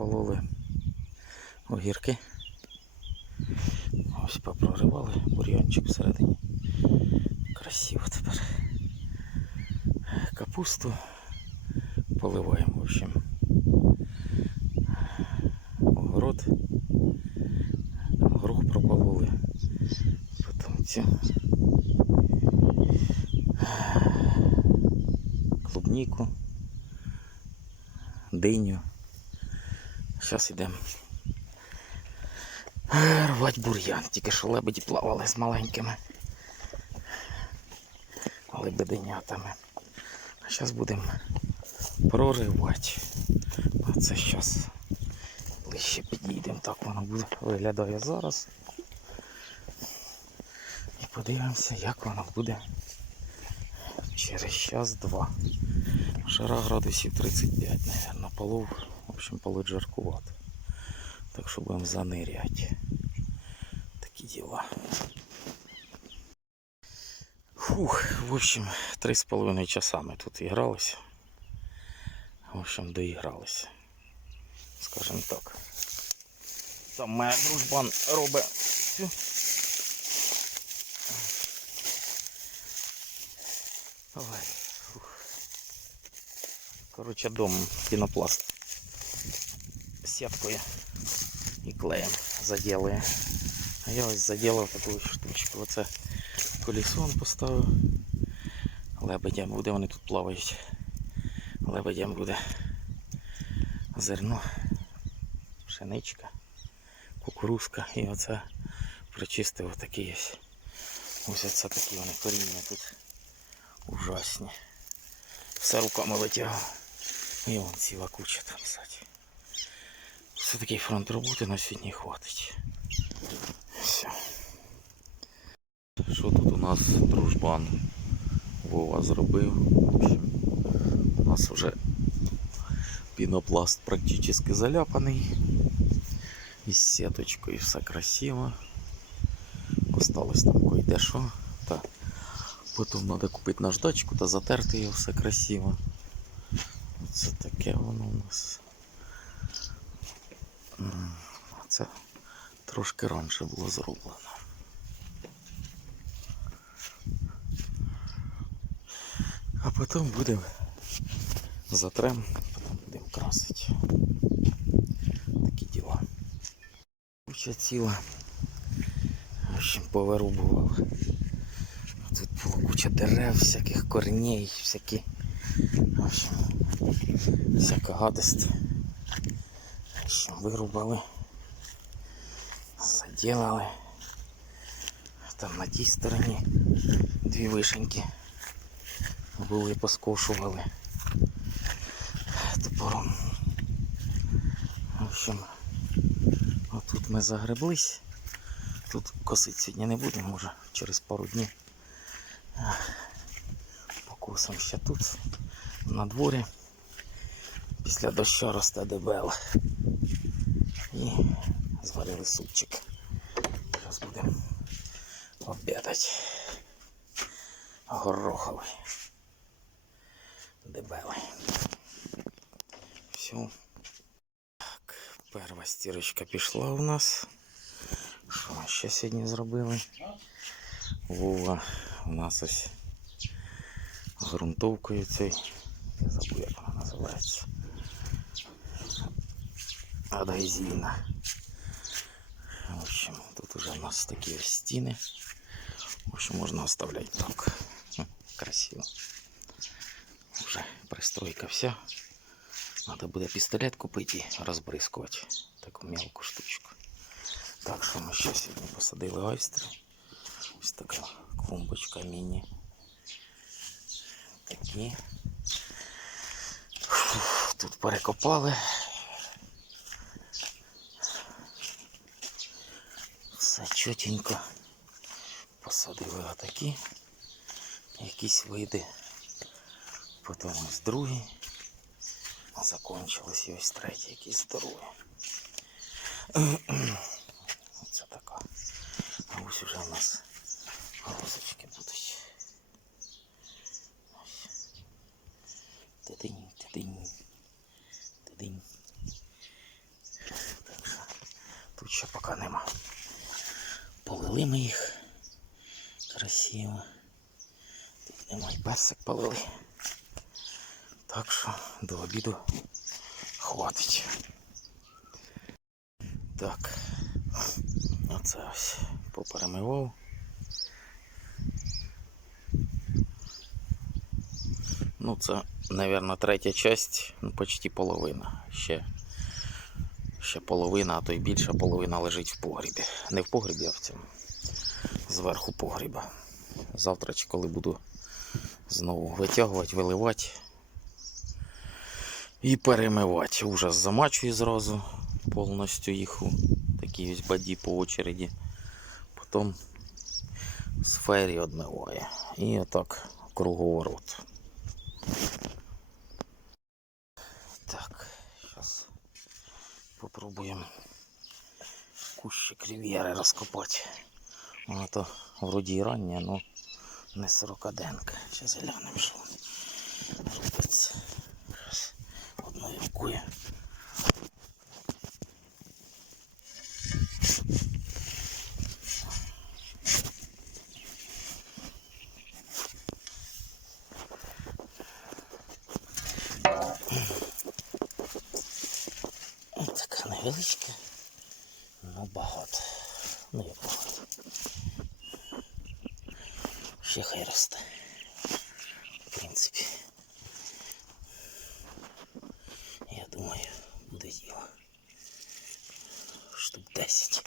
пропололи огірки. Ось попроривали бур'янчик всередині. Красиво тепер. Капусту поливаємо, в общем. Огород. Горох пропололи. Потім цю. Клубніку. Диню. Зараз йдемо рвати бур'ян. Тільки що лебеді плавали з маленькими лебеденятами. А зараз будемо проривати. А це зараз ближче підійдемо. Так воно буде виглядає зараз. І подивимося, як воно буде через час-два. Жара градусів 35, наверное, полов. В общем, полить жаркувато. Так що будемо заниряти. Такі діла. Фух, в общем, три з половиною часа ми тут ігралися. В общем, доігралися. Скажем так. Там моя дружбан робить цю. Давай. Короче, дом пінопласт сіткою і клеєм заділує. А я ось заділив таку штучку. Оце колесо поставив. Лебедям буде, вони тут плавають. Лебедям буде зерно, пшеничка, кукурузка і оце причистив отакий ось. Ось це такі вони коріння тут ужасні. Все руками витягав. І вон ціла куча там кстати. Це такий фронт роботи на сьогодні хватить. Все. Що тут у нас дружбан Вова зробив? В общем, у нас вже пінопласт практично заляпаний. Із сіточкою все красиво. Осталось там кое-де що. Та потім треба купити наждачку та затерти його все красиво. Оце таке воно у нас. Це трошки раніше було зроблено. А потім будемо затрем, потім будемо красити. Такі діла. Куча ціла. В общем, повирубував. Тут було куча дерев, всяких корней, всякі. В общем, всяка гадость. Общем, вирубали. Заділали. Там на тій стороні дві вишеньки були поскошували топором. В общем, отут ми загреблись. Тут косить сьогодні не будемо, може через пару днів. Покосимо ще тут, на дворі. Після дощу росте дебел. І зварили супчик. Зараз будемо обідати. Гороховий. Дебелий. Все. Так, перша стірочка пішла у нас. Що ми ще сьогодні зробили? Вова у нас ось грунтовкою цей. Я забув, як вона називається. Адгезійна. В общем, тут уже у нас такі ось стіни. В общем, можна оставлять так. Хм, Красиво. Уже пристройка вся. Надо буде пістолет купити і розбризкувати таку мелку штучку. Так що ми ще сьогодні посадили айстри. Ось така клумбочка міні. Такі. Фух, Тут перекопали. Все чотенько. Посадили отакі. Якісь види. Потім другі. А закончилось і ось третій якийсь здоровий. Оце така. А ось уже у нас розочки будуть. Ось. Тидинь, тидинь, тидинь, Полили ми їх. Тут нема й персик полили. Так що до обіду хватить. Так. Оце ось поперемивав. Ну, це, мабуть, третя часть, ну, почти половина. Ще, ще половина, а то й більша половина лежить в погрібі. Не в погрібі, а в цьому. Зверху погріба. Завтра, чи коли буду знову витягувати, виливати і перемивати. Ужас замачую зразу повністю їх у такі ось баді по очереді. Потім з фері одмиває. І отак круговорот. Так, зараз попробуємо кущик рів'єри розкопати. Воно то вроді і раннє, але не сорокаденка. Зараз глянемо, що робиться. Зараз одною рукою. Ось така невеличка, ну багато. Ну як. Ще хай. В принципі. Я думаю, буде діло. Штук 10.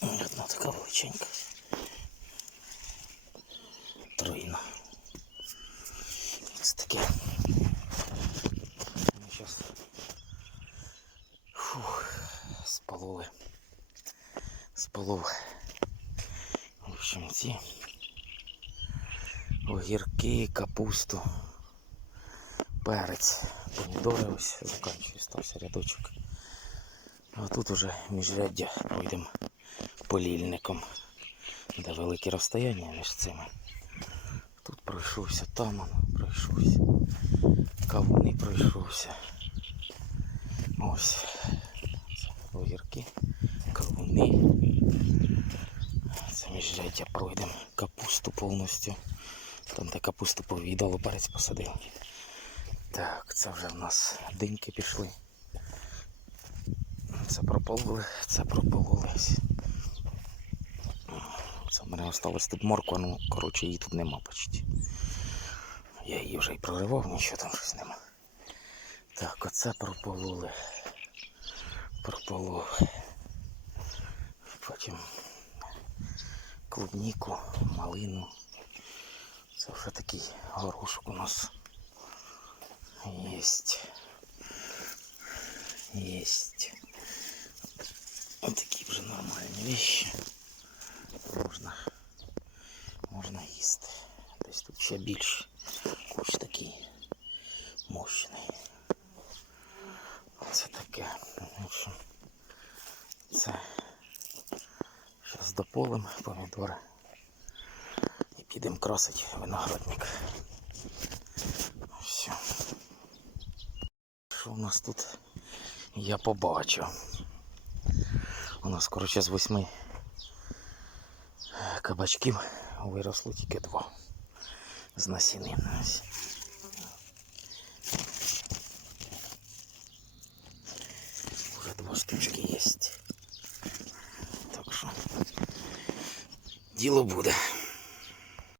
Одна така величенька. Тройна. Ось. Ну, сейчас. Фух, спалоли. Спалов. Огірки, капусту, перець, помідори ось заканчую, стався рядочок. А тут уже міжряддя пройдемо полільником, де велике розстояння між цими. Тут пройшовся, там пройшовся. Кавуни пройшовся. Ось. Огірки, кавуни. Це міжряддя пройдемо капусту повністю. Там де капусту повідало, перець посадив. Так, це вже в нас диньки пішли. Це пропололи, це пропололись. Це в мене осталось тут морква, ну коротше її тут нема почти. Я її вже і проривав, нічого там щось нема. Так, оце пропололи. Прополов. Потім клубніку, малину. Це вже такий горошок у нас. Єсть. Єсть. Ось такі вже нормальні вещи. Можна, можна їсти. Десь тут ще більше. Куч такий мощний. Це таке. В общем, це зараз дополим помідори. І підемо красити виноградник. Все. Що у нас тут? Я побачив. У нас, коротше, з восьми кабачків виросло тільки два. З насінин. Ось. Уже два штучки є. Так що діло буде.